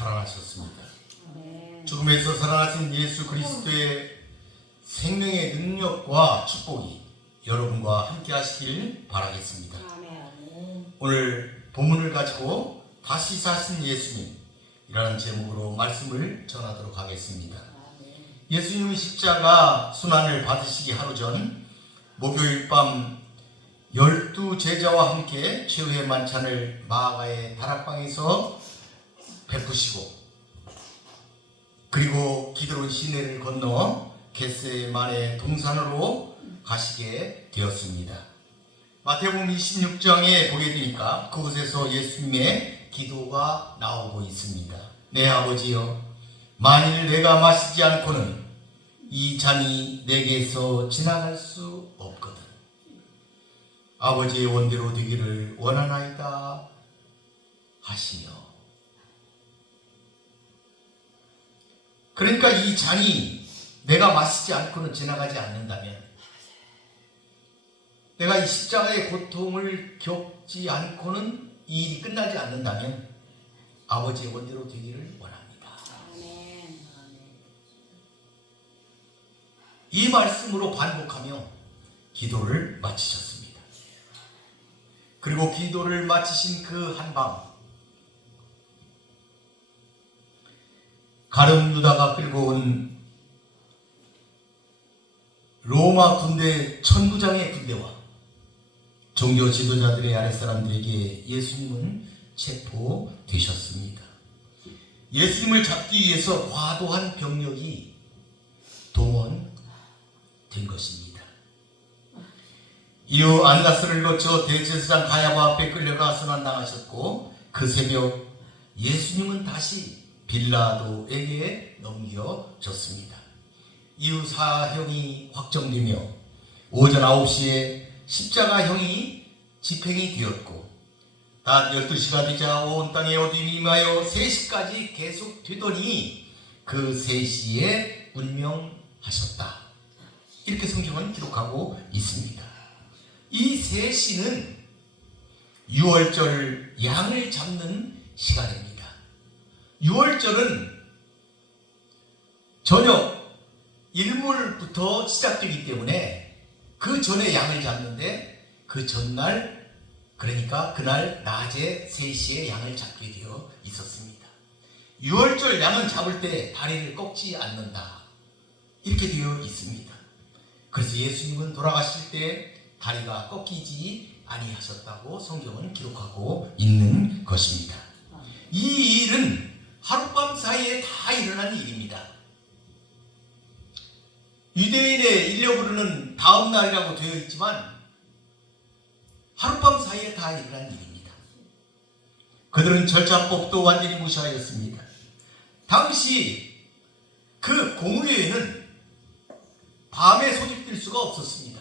살아나셨습니다. 죽음에서 살아나신 예수 그리스도의 생명의 능력과 축복이 여러분과 함께 하시길 바라겠습니다. 오늘 본문을 가지고 다시 사신 예수님이라는 제목으로 말씀을 전하도록 하겠습니다. 예수님의 십자가 순환을 받으시기 하루 전 목요일 밤 12제자와 함께 최후의 만찬을 마가의 다락방에서 베푸시고, 그리고 기드론 시내를 건너 겟세마네 동산으로 가시게 되었습니다. 마태복음 26장에 보게 되니까 그곳에서 예수님의 기도가 나오고 있습니다. 내 아버지여, 만일 내가 마시지 않고는 이 잔이 내게서 지나갈 수 없거든. 아버지의 원대로 되기를 원하나이다 하시며, 그러니까 이 잔이 내가 마시지 않고는 지나가지 않는다면, 내가 이 십자가의 고통을 겪지 않고는 이 일이 끝나지 않는다면 아버지의 원대로 되기를 원합니다. 이 말씀으로 반복하며 기도를 마치셨습니다. 그리고 기도를 마치신 그 한밤, 가룟 유다가 끌고 온 로마 군대 천부장의 군대와 종교 지도자들의 아랫사람들에게 예수님은 체포되셨습니다. 예수님을 잡기 위해서 과도한 병력이 동원된 것입니다. 이후 안나스를 거쳐 대제사장 가야바 앞에 끌려가 순환당하셨고, 그 새벽 예수님은 다시 빌라도에게 넘겨졌습니다. 이후 사형이 확정되며 오전 9시에 십자가형이 집행이 되었고, 단 12시가 되자 온 땅에 어둠이 임하여 3시까지 계속되더니 그 3시에 운명하셨다. 이렇게 성경은 기록하고 있습니다. 이 3시는 6월절 양을 잡는 시간입니다. 6월절은 저녁 일몰부터 시작되기 때문에 그 전에 양을 잡는데, 그 전날, 그러니까 그날 낮에 3시에 양을 잡게 되어 있었습니다. 6월절 양은 잡을 때 다리를 꺾지 않는다, 이렇게 되어 있습니다. 그래서 예수님은 돌아가실 때 다리가 꺾이지 아니하셨다고 성경은 기록하고 있는 것입니다. 이 일은 하룻밤 사이에 다 일어난 일입니다. 유대인의 인력으로는 다음 날이라고 되어 있지만 하룻밤 사이에 다 일어난 일입니다. 그들은 절차법도 완전히 무시하였습니다. 당시 그 공회에는 밤에 소집될 수가 없었습니다.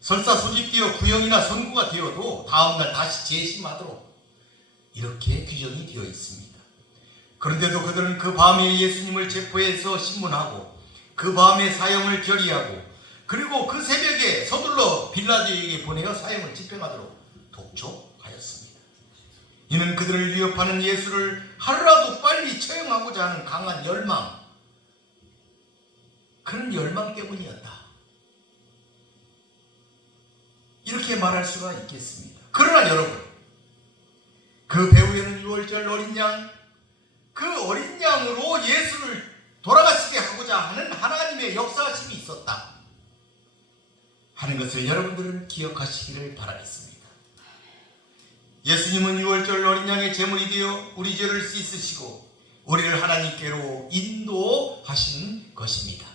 설사 소집되어 구형이나 선고가 되어도 다음날 다시 재심하도록 이렇게 규정이 되어 있습니다. 그런데도 그들은 그 밤에 예수님을 체포해서 신문하고, 그 밤에 사형을 결의하고, 그리고 그 새벽에 서둘러 빌라도에게 보내어 사형을 집행하도록 독촉하였습니다. 이는 그들을 위협하는 예수를 하루라도 빨리 처형하고자 하는 강한 열망, 그런 열망 때문이었다, 이렇게 말할 수가 있겠습니다. 그러나 여러분, 그 배후에는 6월절 어린 양, 그 어린 양으로 예수를 돌아가시게 하고자 하는 하나님의 역사심이 있었다 하는 것을 여러분들은 기억하시기를 바라겠습니다. 예수님은 6월절 어린 양의 제물이 되어 우리 죄를 씻으시고 우리를 하나님께로 인도하신 것입니다.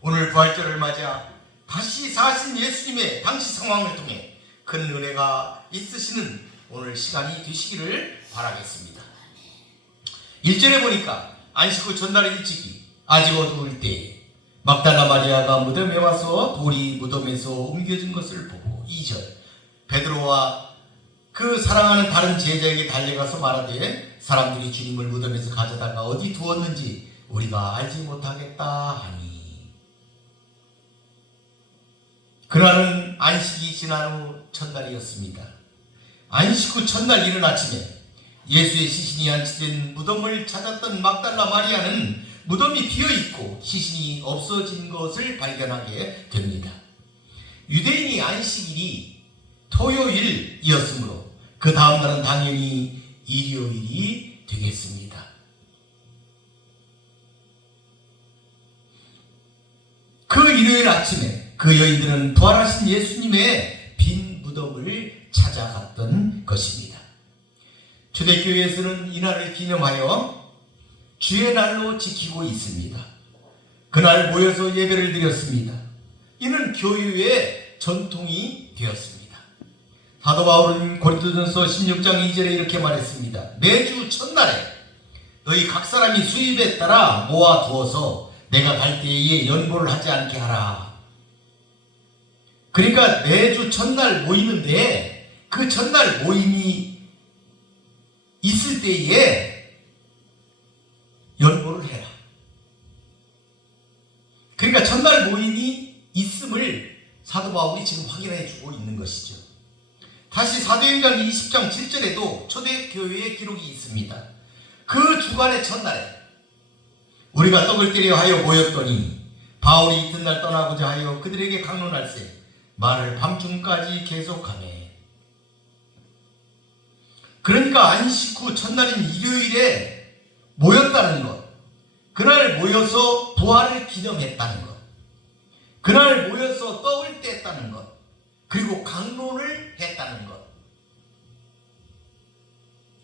오늘 부활절을 맞아 다시 사신 예수님의 당시 상황을 통해 큰 은혜가 있으시는 오늘 시간이 되시기를 바라겠습니다. 1절에 보니까 안식 후 전날의 일찍이 아직 어두울 때에 막달라 마리아가 무덤에 와서 돌이 무덤에서 옮겨진 것을 보고, 2절, 베드로와 그 사랑하는 다른 제자에게 달려가서 말하되 사람들이 주님을 무덤에서 가져다가 어디 두었는지 우리가 알지 못하겠다 하니. 그날은 안식이 지난 후 첫날이었습니다. 안식 후 첫날 이른 아침에 예수의 시신이 안치된 무덤을 찾았던 막달라 마리아는 무덤이 비어있고 시신이 없어진 것을 발견하게 됩니다. 유대인이 안식일이 토요일이었으므로 그 다음 날은 당연히 일요일이 되겠습니다. 그 일요일 아침에 그 여인들은 부활하신 예수님의 빈 무덤을 찾아갔던 것입니다. 초대교회에서는 이날을 기념하여 주의 날로 지키고 있습니다. 그날 모여서 예배를 드렸습니다. 이는 교회의 전통이 되었습니다. 사도 바울은 고린도전서 16장 2절에 이렇게 말했습니다. 매주 첫날에 너희 각 사람이 수입에 따라 모아두어서 내가 갈 때에 연보를 하지 않게 하라. 그러니까 매주 첫날 모이는데 그 첫날 모임이 있을 때에 연보를 해라. 그러니까 첫날 모임이 있음을 사도 바울이 지금 확인해 주고 있는 것이죠. 다시 사도행전 20장 7절에도 초대교회의 기록이 있습니다. 그 주간의 첫날에 우리가 떡을 떼려 하여 모였더니 바울이 이튿날 떠나고자 하여 그들에게 강론할세 말을 밤중까지 계속하네. 그러니까 안식 후 첫날인 일요일에 모였다는 것, 그날 모여서 부활을 기념했다는 것, 그날 모여서 떡을 뗐다는 것, 그리고 강론을 했다는 것,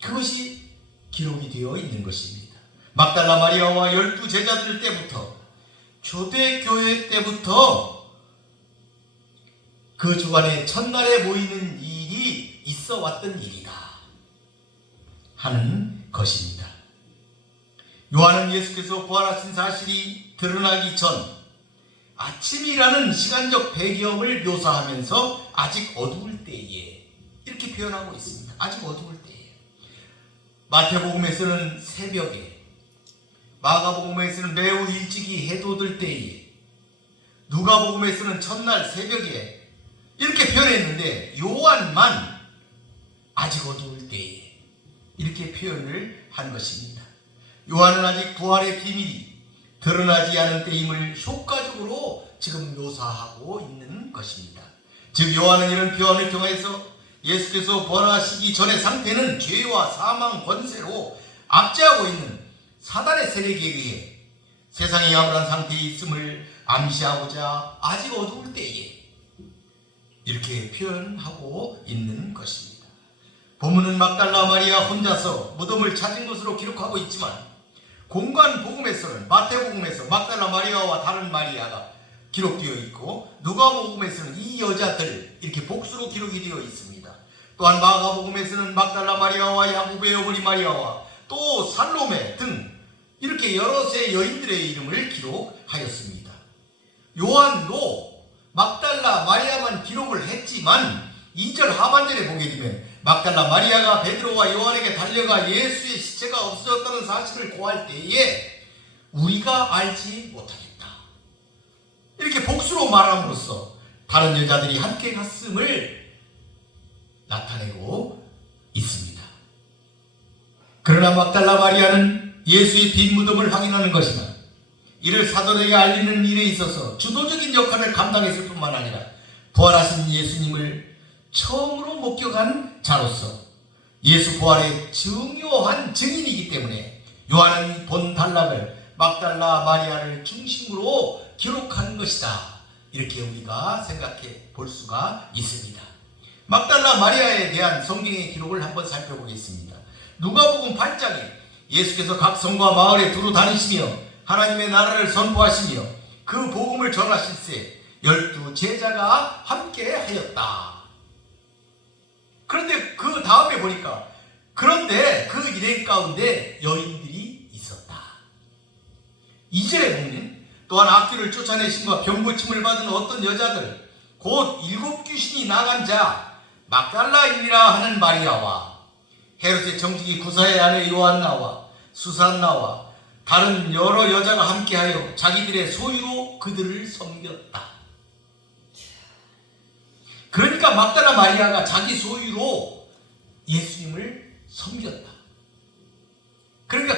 그것이 기록이 되어 있는 것입니다. 막달라 마리아와 12제자들 때부터, 초대교회 때부터 그 주간에 첫날에 모이는 일이 있어 왔던 일이다 하는 것입니다. 요한은 예수께서 부활하신 사실이 드러나기 전 아침이라는 시간적 배경을 묘사하면서 아직 어두울 때에 이렇게 표현하고 있습니다. 아직 어두울 때에. 마태복음에서는 새벽에, 마가복음에서는 매우 일찍이 해도 들 때에, 누가복음에서는 첫날 새벽에 이렇게 표현했는데 요한만 아직 어두울 때에 이렇게 표현을 한 것입니다. 요한은 아직 부활의 비밀이 드러나지 않은 때임을 효과적으로 지금 묘사하고 있는 것입니다. 즉 요한은 이런 표현을 통해서 예수께서 부활하시기 전의 상태는 죄와 사망 권세로 압제하고 있는 사단의 세력에 의해 세상이 암울한 상태에 있음을 암시하고자 아직 어두울 때에 이렇게 표현하고 있는 것입니다. 본문은 막달라 마리아 혼자서 무덤을 찾은 것으로 기록하고 있지만 공관 복음에서는 마태복음에서 막달라 마리아와 다른 마리아가 기록되어 있고 누가복음에서는 이 여자들 이렇게 복수로 기록이 되어 있습니다. 또한 마가복음에서는 막달라 마리아와 야고보의 어머니 마리아와 또 살로메 등 이렇게 여럿의 여인들의 이름을 기록하였습니다. 요한도 막달라 마리아만 기록을 했지만 2절 하반절에 보게 되면 막달라 마리아가 베드로와 요한에게 달려가 예수의 시체가 없어졌다는 사실을 고할 때에 우리가 알지 못하겠다 이렇게 복수로 말함으로써 다른 여자들이 함께 갔음을 나타내고 있습니다. 그러나 막달라 마리아는 예수의 빈 무덤을 확인하는 것이나 이를 사도들에게 알리는 일에 있어서 주도적인 역할을 감당했을 뿐만 아니라 부활하신 예수님을 처음으로 목격한 자로서 예수 부활의 중요한 증인이기 때문에 요한은 본 단락을 막달라 마리아를 중심으로 기록한 것이다 이렇게 우리가 생각해 볼 수가 있습니다. 막달라 마리아에 대한 성경의 기록을 한번 살펴보겠습니다. 누가복음 8장에 예수께서 각 성과 마을에 두루 다니시며 하나님의 나라를 선포하시며 그 복음을 전하실세 12제자가 함께 하였다. 그런데 그 다음에 보니까 그런데 그 일행 가운데 여인들이 있었다. 2절에 보면 또한 악귀를 쫓아내심과 병고침을 받은 어떤 여자들 곧 7 귀신이 나간 자 막달라인이라 하는 마리아와 헤롯의 정직이 구사의 아내 요한나와 수산나와 다른 여러 여자가 함께하여 자기들의 소유로 그들을 섬겼다. 그러니까 막달라 마리아가 자기 소유로 예수님을 섬겼다.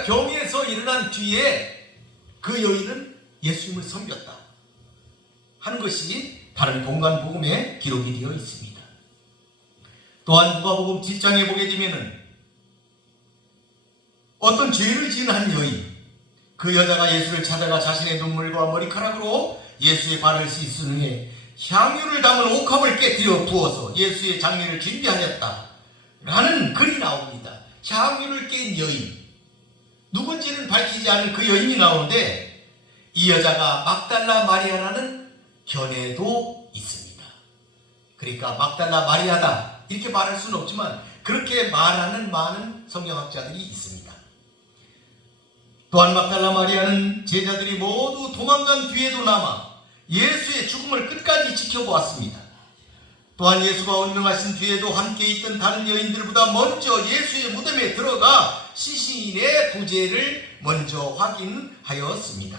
병에서 일어난 뒤에 그 여인은 예수님을 섬겼다 하는 것이 다른 공간 복음에 기록이 되어 있습니다. 또한 누가복음 7장에 보게 되면은 어떤 죄를 지은 한 여인, 그 여자가 예수를 찾아가 자신의 눈물과 머리카락으로 예수의 발을 씻은 후에 향유를 담은 옥합을 깨뜨려 부어서 예수의 장례를 준비하였다 라는 글이 나옵니다. 향유를 깬 여인, 누군지는 밝히지 않은 그 여인이 나오는데 이 여자가 막달라 마리아라는 견해도 있습니다. 그러니까 막달라 마리아다 이렇게 말할 수는 없지만 그렇게 말하는 많은 성경학자들이 있습니다. 또한 막달라 마리아는 제자들이 모두 도망간 뒤에도 남아 예수의 죽음을 끝까지 지켜보았습니다. 또한 예수가 운명하신 뒤에도 함께 있던 다른 여인들보다 먼저 예수의 무덤에 들어가 시신의 부재를 먼저 확인하였습니다.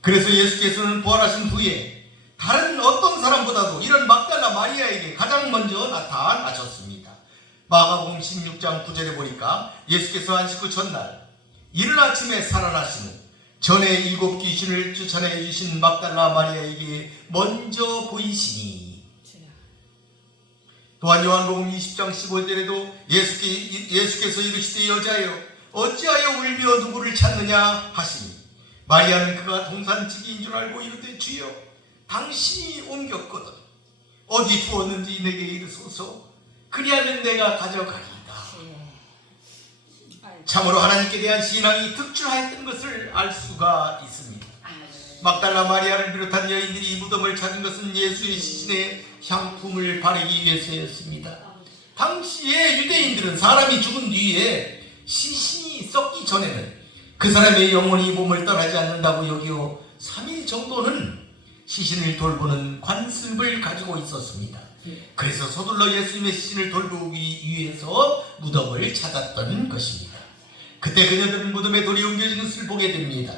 그래서 예수께서는 부활하신 후에 다른 어떤 사람보다도 이런 막달라 마리아에게 가장 먼저 나타나셨습니다. 마가복음 16장 9절에 보니까 예수께서 안식 후 전날 이른 아침에 살아나신 후 전에 7 귀신을 쫓아내 주신 막달라 마리아에게 먼저 보이시니, 또한 요한복음 20장 15절에도 예수께서 이르시되 여자여 어찌하여 울며 누구를 찾느냐 하시니 마리아는 그가 동산지기인 줄 알고 이르되 주여 당신이 옮겼거든 어디 두었는지 내게 이르소서 그리하면 내가 가져가리이다. 참으로 하나님께 대한 신앙이 특출하였던 것을 알 수가 있습니다. 막달라 마리아를 비롯한 여인들이 무덤을 찾은 것은 예수의 시신에 향품을 바르기 위해서였습니다. 당시에 유대인들은 사람이 죽은 뒤에 시신이 썩기 전에는 그 사람의 영혼이 몸을 떠나지 않는다고 여기어 3일 정도는 시신을 돌보는 관습을 가지고 있었습니다. 그래서 서둘러 예수님의 시신을 돌보기 위해서 무덤을 찾았던 것입니다. 그때 그녀들은 무덤에 돌이 옮겨진 것을 보게 됩니다.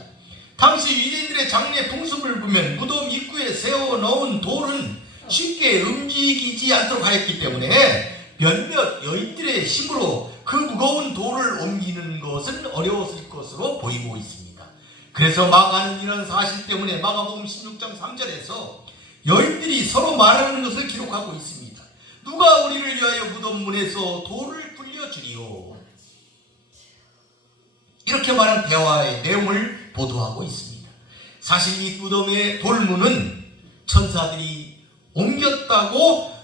당시 유대인들의 장례 풍습을 보면 무덤 입구에 세워놓은 돌은 쉽게 움직이지 않도록 하였기 때문에 몇몇 여인들의 힘으로 그 무거운 돌을 옮기는 것은 어려웠을 것으로 보이고 있습니다. 그래서 마가는 이런 사실 때문에 마가복음 16장 3절에서 여인들이 서로 말하는 것을 기록하고 있습니다. 누가 우리를 위하여 무덤 문에서 돌을 굴려주리요, 이렇게 말한 대화의 내용을 보도하고 있습니다. 사실 이 무덤의 돌문은 천사들이 옮겼다고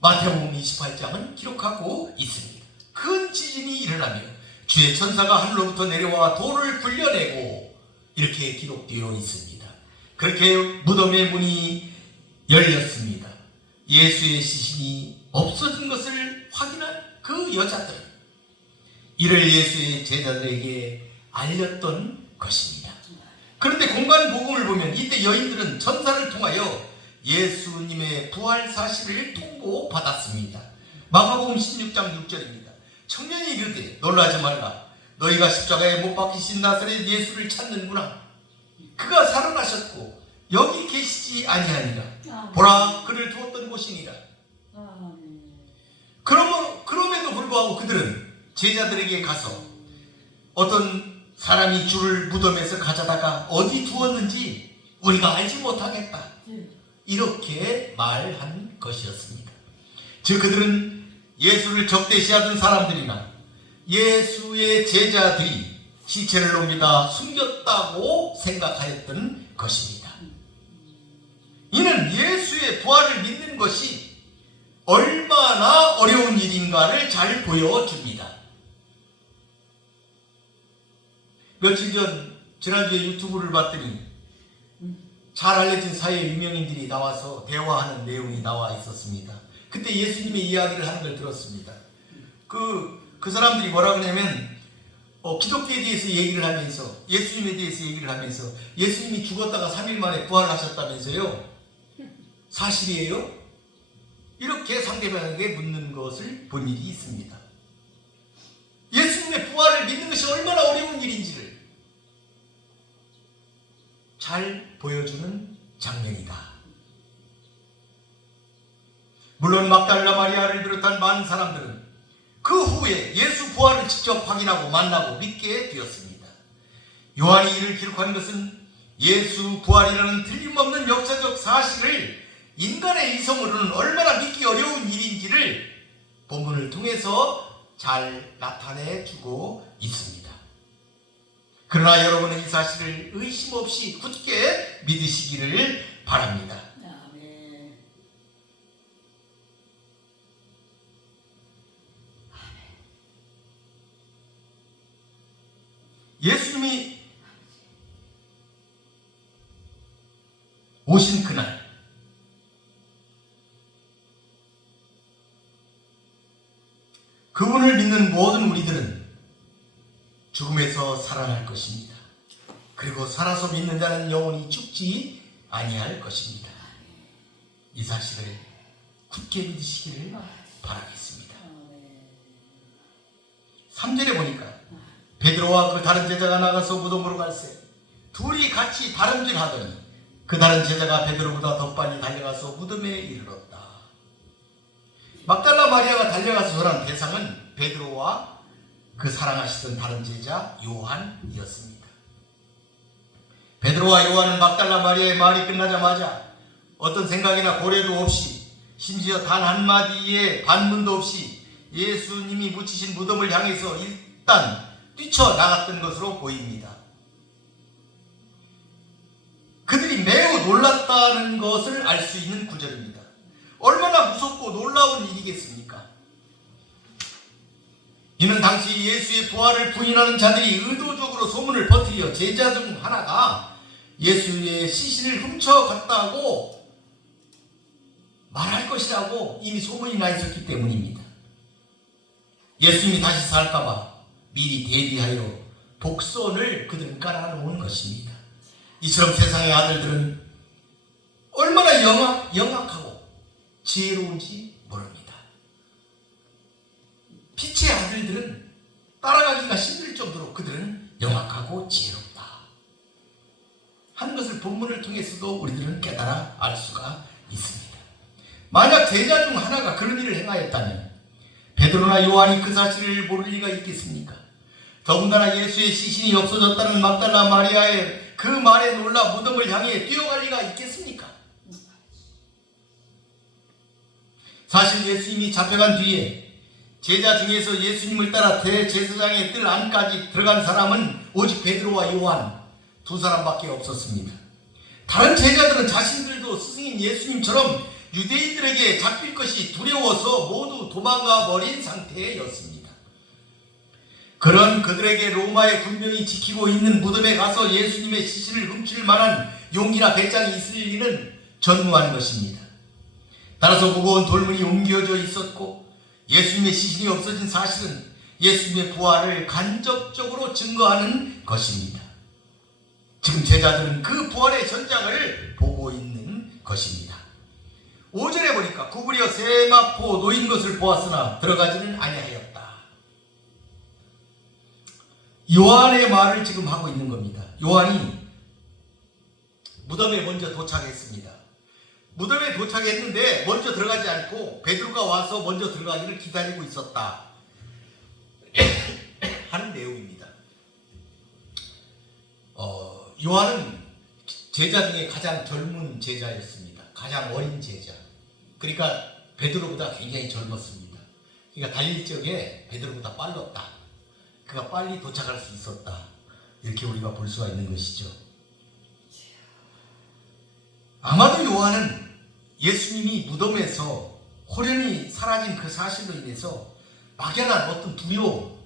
마태복음 28장은 기록하고 있습니다. 큰 지진이 일어나며 주의 천사가 하늘로부터 내려와 돌을 굴려내고 이렇게 기록되어 있습니다. 그렇게 무덤의 문이 열렸습니다. 예수의 시신이 없어진 것을 확인한 그 여자들, 이를 예수의 제자들에게 알렸던 것입니다. 그런데 공간 복음을 보면 이때 여인들은 천사를 통하여 예수님의 부활 사실을 통보받았습니다. 마가복음 16장 6절입니다. 청년이 이르되 놀라지 말라, 너희가 십자가에 못 박히신 나사렛 예수를 찾는구나. 그가 살아나셨고 여기 계시지 아니하니라. 보라, 그를 두었던 곳이니라. 그럼에도 불구하고 그들은 제자들에게 가서 어떤 사람이 주를 무덤에서 가져다가 어디 두었는지 우리가 알지 못하겠다, 이렇게 말한 것이었습니다. 즉 그들은 예수를 적대시하던 사람들이나 예수의 제자들이 시체를 옮기다 숨겼다고 생각하였던 것입니다. 이는 예수의 부활을 믿는 것이 얼마나 어려운 일인가를 잘 보여줍니다. 며칠 전 지난주에 유튜브를 봤더니 잘 알려진 사회 유명인들이 나와서 대화하는 내용이 나와 있었습니다. 그때 예수님의 이야기를 하는 걸 들었습니다. 그 사람들이 뭐라고 하냐면 기독교에 대해서 얘기를 하면서, 예수님에 대해서 얘기를 하면서 예수님이 죽었다가 3일 만에 부활하셨다면서요? 사실이에요? 이렇게 상대방에게 묻는 것을 본 일이 있습니다. 예수님의 부활을 믿는 것이 얼마나 어려운 일인지를 잘 보여주는 장면이다. 물론 막달라 마리아를 비롯한 많은 사람들은 그 후에 예수 부활을 직접 확인하고 만나고 믿게 되었습니다. 요한이 이를 기록한 것은 예수 부활이라는 틀림없는 역사적 사실을 인간의 이성으로는 얼마나 믿기 어려운 일인지를 본문을 통해서 잘 나타내주고 있습니다. 그러나 여러분은 이 사실을 의심 없이 굳게 믿으시기를 바랍니다. 예수님이 오신 그날, 그분을 믿는 모든 우리들은 죽음에서 살아날 것입니다. 그리고 살아서 믿는 자는 영원히 죽지 아니할 것입니다. 이 사실을 굳게 믿으시기를 바라겠습니다. 3절에 보니까 베드로와 그 다른 제자가 나가서 무덤으로 갈새 둘이 같이 다름질하더니 그 다른 제자가 베드로보다 더 빨리 달려가서 무덤에 이르렀다. 막달라 마리아가 달려가서 전한 대상은 베드로와 그 사랑하시던 다른 제자 요한이었습니다. 베드로와 요한은 막달라 마리아의 말이 끝나자마자 어떤 생각이나 고려도 없이 심지어 단 한마디의 반문도 없이 예수님이 묻히신 무덤을 향해서 일단 뛰쳐나갔던 것으로 보입니다. 그들이 매우 놀랐다는 것을 알 수 있는 구절입니다. 얼마나 무섭고 놀라운 일이겠습니까? 이는 당시 예수의 부활을 부인하는 자들이 의도적으로 소문을 퍼뜨려 제자 중 하나가 예수의 시신을 훔쳐갔다고 말할 것이라고 이미 소문이 나 있었기 때문입니다. 예수님이 다시 살까봐 미리 대비하여 복선을 그들은 깔아놓은 것입니다. 이처럼 세상의 아들들은 얼마나 영악하고 지혜로운지 모릅니다. 빛의 아들들은 따라가기가 힘들 정도로 그들은 영악하고 지혜롭다 하는 것을 본문을 통해서도 우리들은 깨달아 알 수가 있습니다. 만약 제자 중 하나가 그런 일을 행하였다면 베드로나 요한이 그 사실을 모를 리가 있겠습니까? 더군다나 예수의 시신이 없어졌다는 막달라 마리아의 그 말에 놀라 무덤을 향해 뛰어갈 리가 있겠습니까? 사실 예수님이 잡혀간 뒤에 제자 중에서 예수님을 따라 대제사장의 뜰 안까지 들어간 사람은 오직 베드로와 요한 두 사람밖에 없었습니다. 다른 제자들은 자신들도 스승인 예수님처럼 유대인들에게 잡힐 것이 두려워서 모두 도망가 버린 상태였습니다. 그런 그들에게 로마의 군병이 지키고 있는 무덤에 가서 예수님의 시신을 훔칠 만한 용기나 배짱이 있을 리는 전무한 것입니다. 따라서 무거운 돌문이 옮겨져 있었고 예수님의 시신이 없어진 사실은 예수님의 부활을 간접적으로 증거하는 것입니다. 지금 제자들은 그 부활의 현장을 보고 있는 것입니다. 5절에 보니까 구부려 세마포 놓인 것을 보았으나 들어가지는 아니하였다. 요한의 말을 지금 하고 있는 겁니다. 요한이 무덤에 먼저 도착했습니다. 무덤에 도착했는데 먼저 들어가지 않고 베드로가 와서 먼저 들어가기를 기다리고 있었다 하는 내용입니다. 요한은 제자 중에 가장 젊은 제자였습니다. 가장 어린 제자. 그러니까 베드로보다 굉장히 젊었습니다. 그러니까 달릴 적에 베드로보다 빨랐다. 그가 빨리 도착할 수 있었다. 이렇게 우리가 볼 수가 있는 것이죠. 아마도 요한은 예수님이 무덤에서 호련히 사라진 그 사실로 인해서 막연한 어떤 두려움,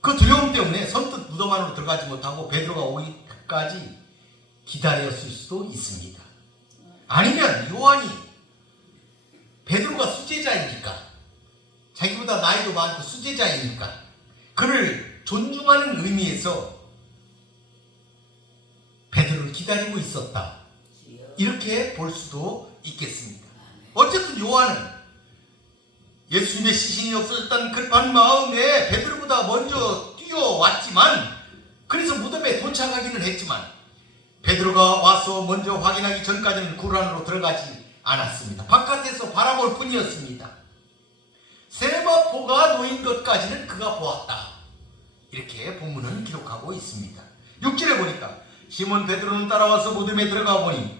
그 두려움 때문에 선뜻 무덤 안으로 들어가지 못하고 베드로가 오기까지 기다렸을 수도 있습니다. 아니면 요한이 베드로가 수제자이니까, 자기보다 나이도 많고 수제자이니까 그를 존중하는 의미에서 베드로를 기다리고 있었다, 이렇게 볼 수도 있겠습니다. 어쨌든 요한은 예수님의 시신이 없어졌다는 급한 마음에 베드로보다 먼저 뛰어왔지만, 그래서 무덤에 도착하기는 했지만 베드로가 와서 먼저 확인하기 전까지는 굴 안으로 들어가지 않았습니다. 바깥에서 바라볼 뿐이었습니다. 세마포 놓인 것까지는 그가 보았다. 이렇게 본문은 기록하고 있습니다. 6절에 보니까 시몬 베드로는 따라와서 무덤에 들어가 보니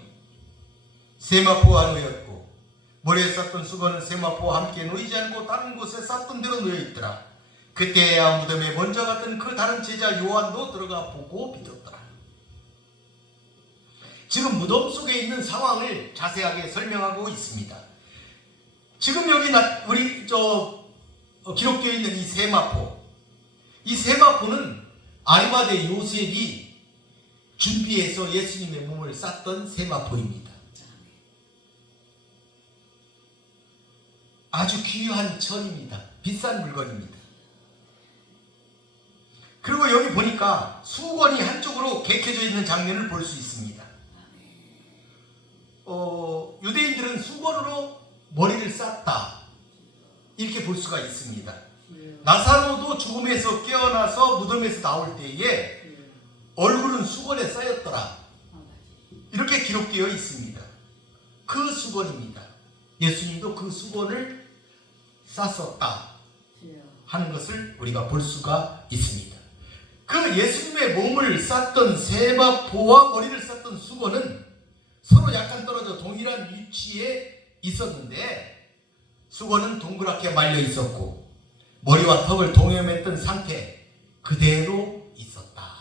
세마포가 놓였고 머리에 쌌던 수건은 세마포와 함께 놓이지 않고 다른 곳에 쌌던 대로 놓여있더라. 그때야 무덤에 먼저 갔던 그 다른 제자 요한도 들어가 보고 믿었더라. 지금 무덤 속에 있는 상황을 자세하게 설명하고 있습니다. 지금 여기 기록되어 있는 이 세마포, 이 세마포는 아리마대 요셉이 준비해서 예수님의 몸을 쌌던 세마포입니다. 아주 귀한 천입니다. 비싼 물건입니다. 그리고 여기 보니까 수건이 한쪽으로 개켜져 있는 장면을 볼 수 있습니다. 유대인들은 수건으로 머리를 쌌다, 이렇게 볼 수가 있습니다. 나사로도 죽음에서 깨어나서 무덤에서 나올 때에 얼굴은 수건에 쌓였더라, 이렇게 기록되어 있습니다. 그 수건입니다. 예수님도 그 수건을 쌌었다 하는 것을 우리가 볼 수가 있습니다. 그 예수님의 몸을 쌌던 세마포와 머리를 쌌던 수건은 서로 약간 떨어져 동일한 위치에 있었는데, 수건은 동그랗게 말려 있었고 머리와 턱을 동여맸던 상태 그대로 있었다.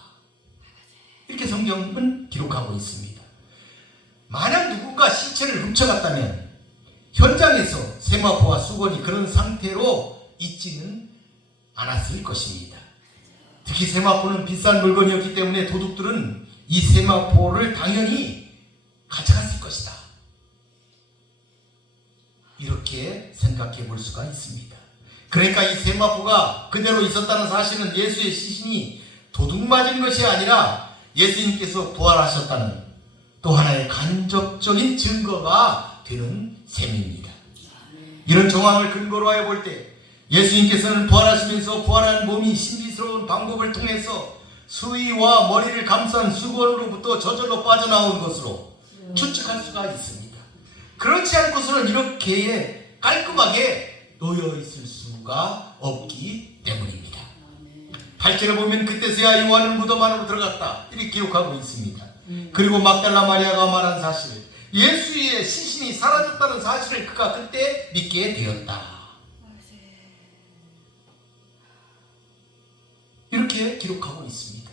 이렇게 성경은 기록하고 있습니다. 만약 누군가 시체를 훔쳐갔다면 현장에서 세마포와 수건이 그런 상태로 있지는 않았을 것입니다. 특히 세마포는 비싼 물건이었기 때문에 도둑들은 이 세마포를 당연히 가져갔을 것이다, 이렇게 생각해 볼 수가 있습니다. 그러니까 이 세마포가 그대로 있었다는 사실은 예수의 시신이 도둑맞은 것이 아니라 예수님께서 부활하셨다는 또 하나의 간접적인 증거가 되는 셈입니다. 이런 정황을 근거로 하여 볼 때 예수님께서는 부활하시면서 부활한 몸이 신비스러운 방법을 통해서 수위와 머리를 감싼 수건으로부터 저절로 빠져나온 것으로 추측할 수가 있습니다. 그렇지 않고서는 이렇게 깔끔하게 놓여 있을 수가 없기 때문입니다. 8절에 보면 그때서야 요한은 무덤 안으로 들어갔다, 이렇게 기록하고 있습니다. 그리고 막달라 마리아가 말한 사실, 예수의 시신이 사라졌다는 사실을 그가 그때 믿게 되었다, 이렇게 기록하고 있습니다.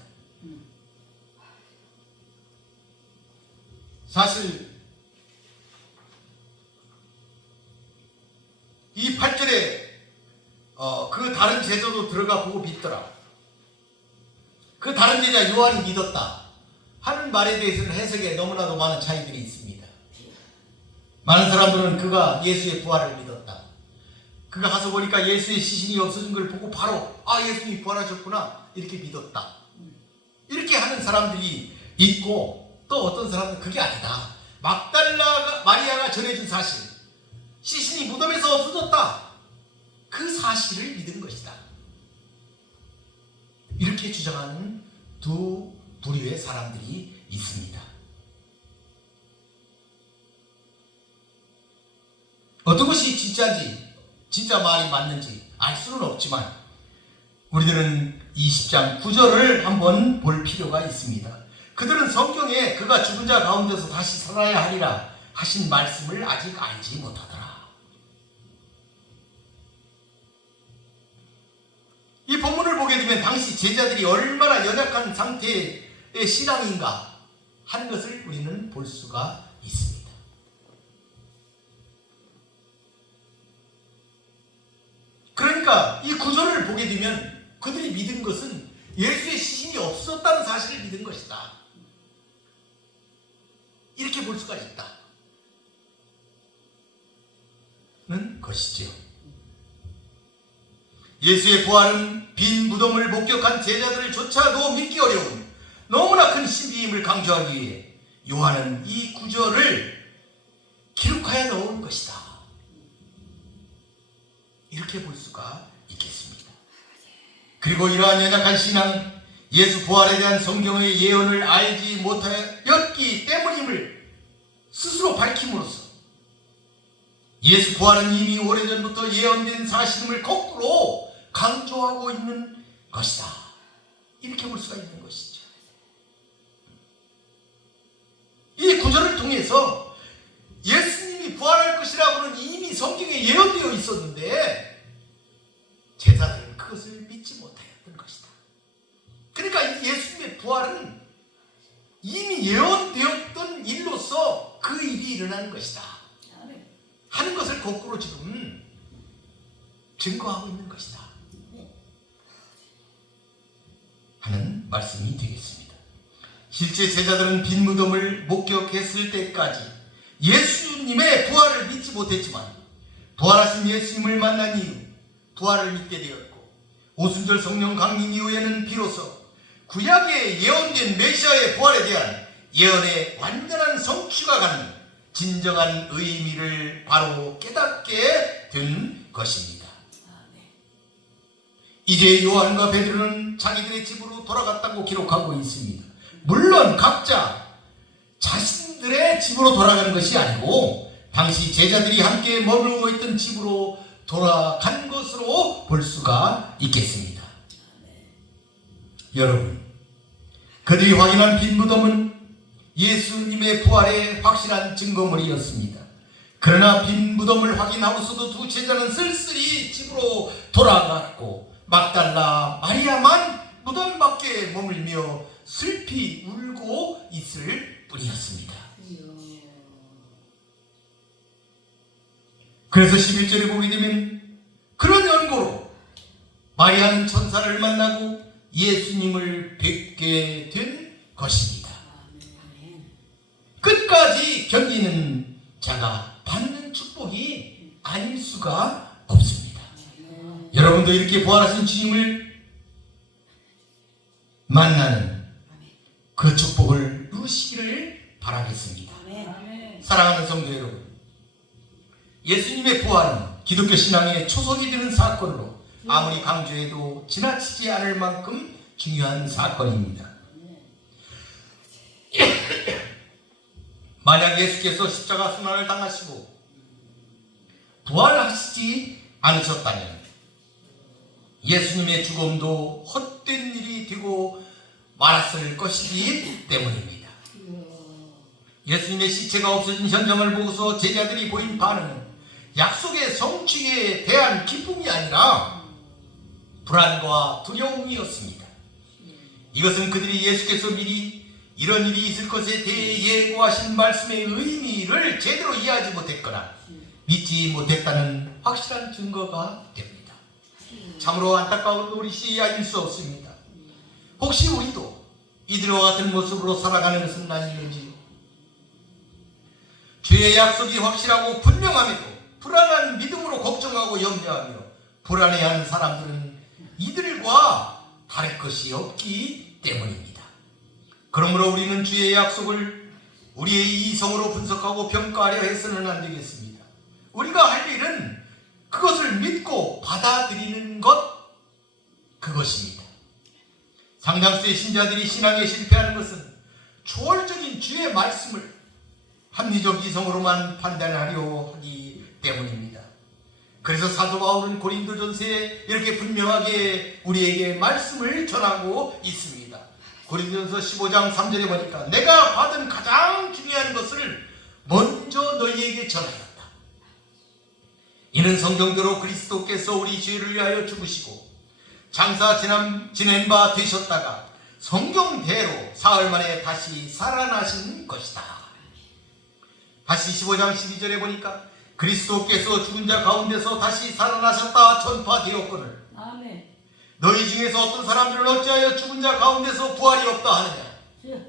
사실 이 8절에 그 다른 제자도 들어가 보고 믿더라, 그 다른 제자 요한이 믿었다 하는 말에 대해서는 해석에 너무나도 많은 차이들이 있습니다. 많은 사람들은 그가 예수의 부활을 믿었다, 그가 가서 보니까 예수의 시신이 없어진 걸 보고 바로 예수님이 부활하셨구나, 이렇게 믿었다, 이렇게 하는 사람들이 있고, 또 어떤 사람은 그게 아니다, 막달라 마리아가 전해준 사실, 시신이 무덤에서 없어졌다, 그 사실을 믿은 것이다, 이렇게 주장하는 두 부류의 사람들이 있습니다. 어떤 것이 진짜인지, 진짜 말이 맞는지 알 수는 없지만 우리들은 20장 9절을 한번 볼 필요가 있습니다. 그들은 성경에 그가 죽은 자 가운데서 다시 살아야 하리라 하신 말씀을 아직 알지 못하더라. 이 본문을 보게 되면 당시 제자들이 얼마나 연약한 상태의 신앙인가 하는 것을 우리는 볼 수가 있습니다. 그러니까 이 구절을 보게 되면 그들이 믿은 것은 예수의 시신이 없었다는 사실을 믿은 것이다, 이렇게 볼 수가 있다는 것이지요. 예수의 부활은 빈 무덤을 목격한 제자들조차도 믿기 어려운 너무나 큰 신비임을 강조하기 위해 요한은 이 구절을 기록하여 넣은 것이다, 이렇게 볼 수가 있겠습니다. 그리고 이러한 연약한 신앙, 예수 부활에 대한 성경의 예언을 알지 못하였기 때문임을 스스로 밝힘으로써 예수 부활은 이미 오래전부터 예언된 사실임을 거꾸로 강조하고 있는 것이다. 이렇게 볼 수가 있는 것이죠. 이 구절을 통해서 예수님이 부활할 것이라고는 이미 성경에 예언되어 있었는데 제자들은 그것을 믿지 못하였던 것이다. 그러니까 예수님의 부활은 이미 예언되었던 일로서 그 일이 일어나는 것이다 하는 것을 거꾸로 지금 증거하고 있는 것이다 하는 말씀이 되겠습니다. 실제 제자들은 빈 무덤을 목격했을 때까지 예수님의 부활을 믿지 못했지만 부활하신 예수님을 만난 이후 부활을 믿게 되었고 오순절 성령 강림 이후에는 비로소 구약에 예언된 메시아의 부활에 대한 예언의 완전한 성취가 갖는 진정한 의미를 바로 깨닫게 된 것입니다. 이제 요한과 베드로는 자기들의 집으로 돌아갔다고 기록하고 있습니다. 물론 각자 자신들의 집으로 돌아가는 것이 아니고 당시 제자들이 함께 머물고 있던 집으로 돌아간 것으로 볼 수가 있겠습니다. 여러분, 그들이 확인한 빈 무덤은 예수님의 부활의 확실한 증거물이었습니다. 그러나 빈 무덤을 확인하고서도 두 제자는 쓸쓸히 집으로 돌아갔고 막달라 마리아만 무덤 밖에 머물며 슬피 울고 있을 뿐이었습니다. 그래서 11절에 보게 되면 그런 연고로 마리아는 천사를 만나고 예수님을 뵙게 된 것입니다. 끝까지 견디는 자가 받는 축복이 아닐 수가 없습니다. 여러분도 이렇게 부활하신 주님을 만나는 그 축복을 누리시기를 바라겠습니다. 사랑하는 성도 여러분, 예수님의 부활은 기독교 신앙의 초석이 되는 사건으로 아무리 강조해도 지나치지 않을 만큼 중요한 사건입니다. 만약 예수께서 십자가 순환을 당하시고 부활하시지 않으셨다면 예수님의 죽음도 헛된 일이 되고 말았을 것이기 때문입니다. 예수님의 시체가 없어진 현장을 보고서 제자들이 보인 반응은 약속의 성취에 대한 기쁨이 아니라 불안과 두려움이었습니다. 이것은 그들이 예수께서 미리 이런 일이 있을 것에 대해 예고하신 말씀의 의미를 제대로 이해하지 못했거나 믿지 못했다는 확실한 증거가 됩니다. 참으로 안타까운 노릇이 아닐 수 없습니다. 혹시 우리도 이들과 같은 모습으로 살아가는 것은 아니는지요? 주의 약속이 확실하고 분명함에도 불안한 믿음으로 걱정하고 염려하며 불안해하는 사람들은 이들과 다를 것이 없기 때문입니다. 그러므로 우리는 주의 약속을 우리의 이성으로 분석하고 평가하려 해서는 안 되겠습니다. 우리가 할 일은 그것을 믿고 받아들이는 것, 그것입니다. 상당수의 신자들이 신앙에 실패하는 것은 초월적인 주의 말씀을 합리적 이성으로만 판단하려 하기 때문입니다. 그래서 사도 바울은 고린도전서에 이렇게 분명하게 우리에게 말씀을 전하고 있습니다. 고린도전서 15장 3절에 보니까 내가 받은 가장 중요한 것을 먼저 너희에게 전하였다. 이는 성경대로 그리스도께서 우리 죄를 위하여 죽으시고 장사 지낸 바 되셨다가 성경대로 사흘 만에 다시 살아나신 것이다. 다시 15장 12절에 보니까 그리스도께서 죽은 자 가운데서 다시 살아나셨다 전파되었거늘 아멘. 너희 중에서 어떤 사람들은 어찌하여 죽은 자 가운데서 부활이 없다 하느냐.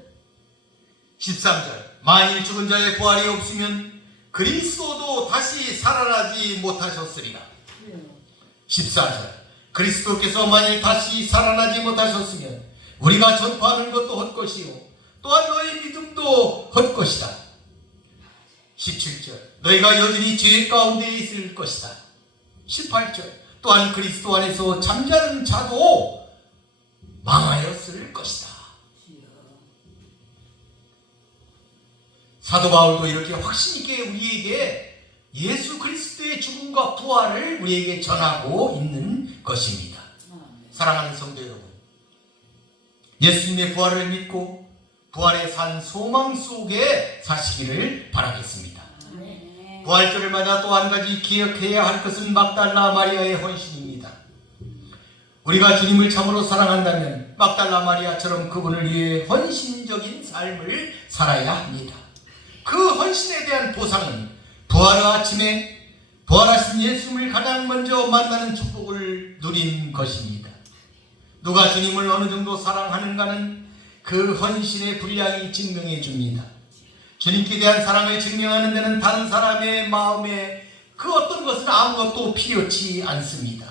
13절 만일 죽은 자의 부활이 없으면 그리스도도 다시 살아나지 못하셨으리라. 14절 그리스도께서 만일 다시 살아나지 못하셨으면 우리가 전파하는 것도 헛것이요 또한 너희 믿음도 헛것이다. 17절 너희가 여전히 죄 가운데 있을 것이다. 18절 또한 그리스도 안에서 잠자는 자도 망하였을 것이다. 사도 바울도 이렇게 확신 있게 우리에게 예수 그리스도의 죽음과 부활을 우리에게 전하고 있는 것입니다. 사랑하는 성도 여러분, 예수님의 부활을 믿고 부활의 산 소망 속에 사시기를 바라겠습니다. 부활절을 맞아 또 한 가지 기억해야 할 것은 막달라 마리아의 헌신입니다. 우리가 주님을 참으로 사랑한다면 막달라 마리아처럼 그분을 위해 헌신적인 삶을 살아야 합니다. 그 헌신에 대한 보상은 부활의 아침에 부활하신 예수님을 가장 먼저 만나는 축복을 누린 것입니다. 누가 주님을 어느 정도 사랑하는가는 그 헌신의 분량이 증명해 줍니다. 주님께 대한 사랑을 증명하는 데는 다른 사람의 마음에 그 어떤 것은 아무것도 필요치 않습니다.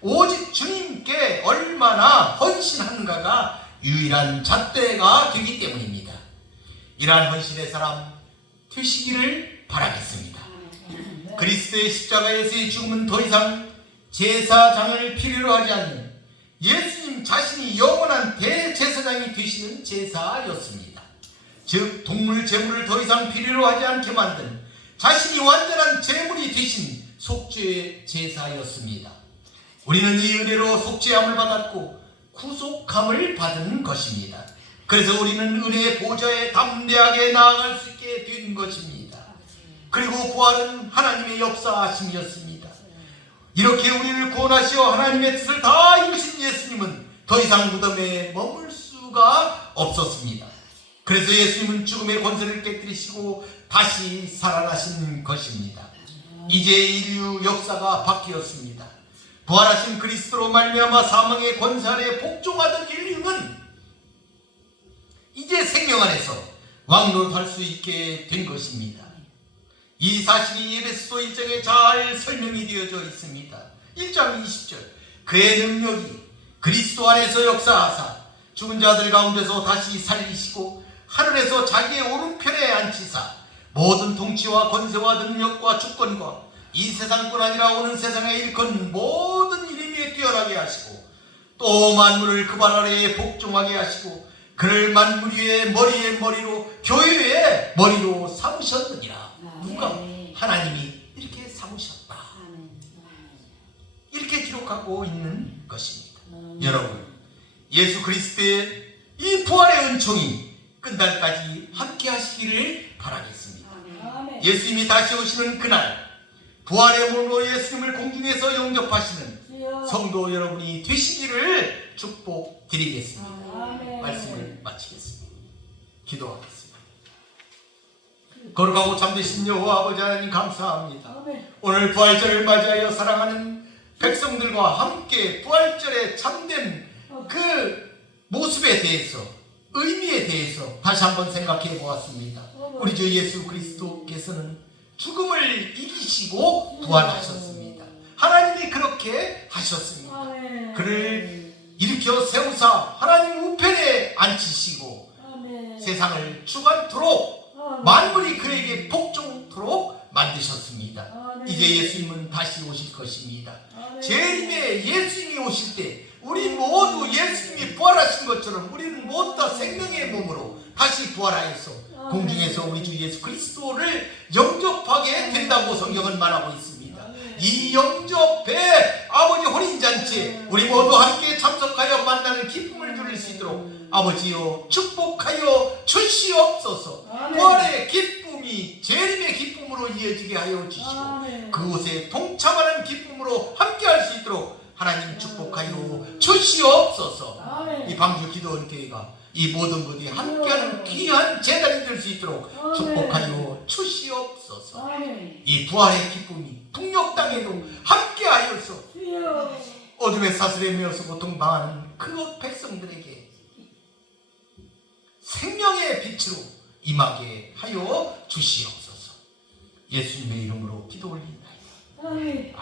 오직 주님께 얼마나 헌신하는가가 유일한 잣대가 되기 때문입니다. 이러한 헌신의 사람 되시기를 바라겠습니다. 그리스도의 십자가에서의 죽음은 더 이상 제사장을 필요로 하지 않는 예수님 자신이 영원한 대제사장이 되시는 제사였습니다. 즉 동물 제물을 더 이상 필요로 하지 않게 만든 자신이 완전한 제물이 되신 속죄 제사였습니다. 우리는 이 은혜로 속죄함을 받았고 구속함을 받은 것입니다. 그래서 우리는 은혜의 보좌에 담대하게 나아갈 수 있게 된 것입니다. 그리고 부활은 하나님의 역사하심이었습니다. 이렇게 우리를 구원하시어 하나님의 뜻을 다 이루신 예수님은 더 이상 무덤에 머물 수가 없었습니다. 그래서 예수님은 죽음의 권세를 깨뜨리시고 다시 살아나신 것입니다. 이제 인류 역사가 바뀌었습니다. 부활하신 그리스도로 말미암아 사망의 권세 아래 복종하던 인류는 이제 생명 안에서 왕노릇할 수 있게 된 것입니다. 이 사실이 에베소서 1장에 잘 설명이 되어져 있습니다. 1장 20절 그의 능력이 그리스도 안에서 역사하사 죽은 자들 가운데서 다시 살리시고 하늘에서 자기의 오른편에 앉히사 모든 통치와 권세와 능력과 주권과 이 세상뿐 아니라 오는 세상에 일컫는 모든 이름 위에 뛰어나게 하시고 또 만물을 그 발 아래에 복종하게 하시고 그를 만물 위에 머리의 머리로 교회의 머리로 삼으셨느니라. 누가? 하나님이 이렇게 삼으셨다. 이렇게 기록하고 있는 것입니다. 여러분, 예수 그리스도의 이 부활의 은총이 끝날까지 함께 하시기를 바라겠습니다. 예수님이 다시 오시는 그날 부활의 몸으로 예수님을 공중에서 영접하시는 성도 여러분이 되시기를 축복드리겠습니다. 말씀을 마치겠습니다. 기도하겠습니다. 거룩하고 참되신 여호와 아버지 하나님 감사합니다. 오늘 부활절을 맞이하여 사랑하는 백성들과 함께 부활절의 참된 그 모습에 대해서 의미에 대해서 다시 한번 생각해 보았습니다. 우리 주 예수 그리스도께서는 죽음을 이기시고 부활하셨습니다. 하나님이 그렇게 하셨습니다. 그를 일으켜 세우사 하나님 우편에 앉히시고 세상을 주관토록 만물이 그에게 복종토록 만드셨습니다. 이제 예수님은 다시 오실 것입니다. 재림의 예수님이 오실 때 우리 모두 예수님이 부활하신 것처럼 우리는 모두 다 생명의 몸으로 다시 부활하여서 공중에서 우리 주 예수 그리스도를 영접하게 된다고 성경은 말하고 있습니다. 이 영접의 아버지 혼인잔치에 우리 모두 함께 참석하여 만나는 기쁨을 누릴 수 있도록 아버지여 축복하여 주시옵소서. 부활의 기쁨이 재림의 기쁨으로 이어지게 하여 주시고 그곳에 동참하는 기쁨으로 함께할 수 있도록 하나님 축복하여 주시옵소서. 이 방주 기도원 교회가 이 모든 분이 함께하는 귀한 재단이 될 수 있도록 축복하여 주시옵소서. 이 부활의 기쁨이 북녘 땅에도 함께하여서 어둠의 사슬에 매어서 고통당하는 그 백성들에게 생명의 빛으로 임하게 하여 주시옵소서. 예수님의 이름으로 기도 올리나이다. 아멘.